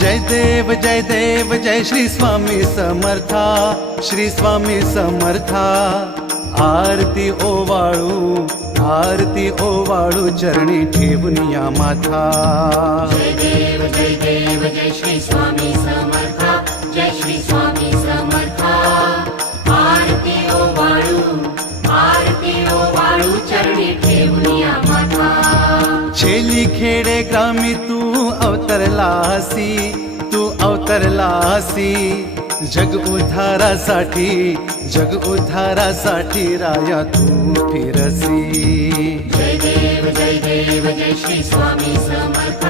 जय देव जय देव जय श्री स्वामी समर्था, श्री स्वामी समर्था। आरती ओवाळू चरणी ठेवून या माथा। जय देव जय श्री स्वामी समर्था, जय श्री स्वामी समर्था। आरती ओवाळू चरणी ठेवून या माथा। छेली खेडे ग्रामी तू अवतरलासी, जग उद्धारासाठी राया तू फिरसी। जय देव जय श्री स्वामी समर्था।